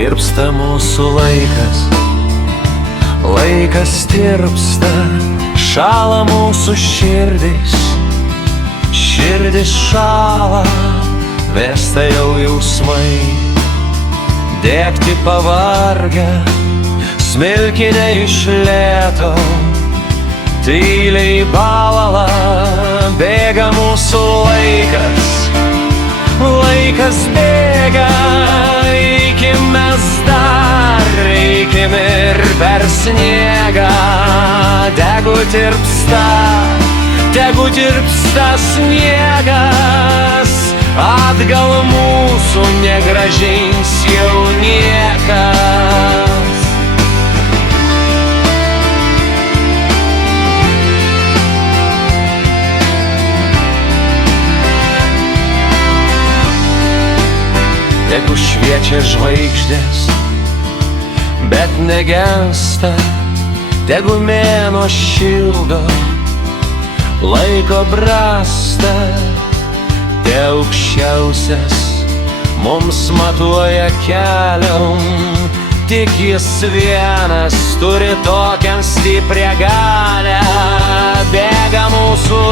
Tirpsta mūsų laikas, laikas tirpsta, šąla mūsų širdis, širdis šąla, vėsta jau jausmai, degti pavargę, smilkiniai iš lėto, tyliai balala, bėga mūsų laikas, laikas bėga, eikim mes dar, eikim ir per sniegą, tegu tirpsta sniegas, atgal mūsų negrąžins jau niekas. Tegu šviečia žvaigždės, bet negensta, tegu mėnuo šildo, laiko brasta, te aukščiausias mums matuoja kelią, tik jis vienas turi tokią stiprią galią, bėga mūsų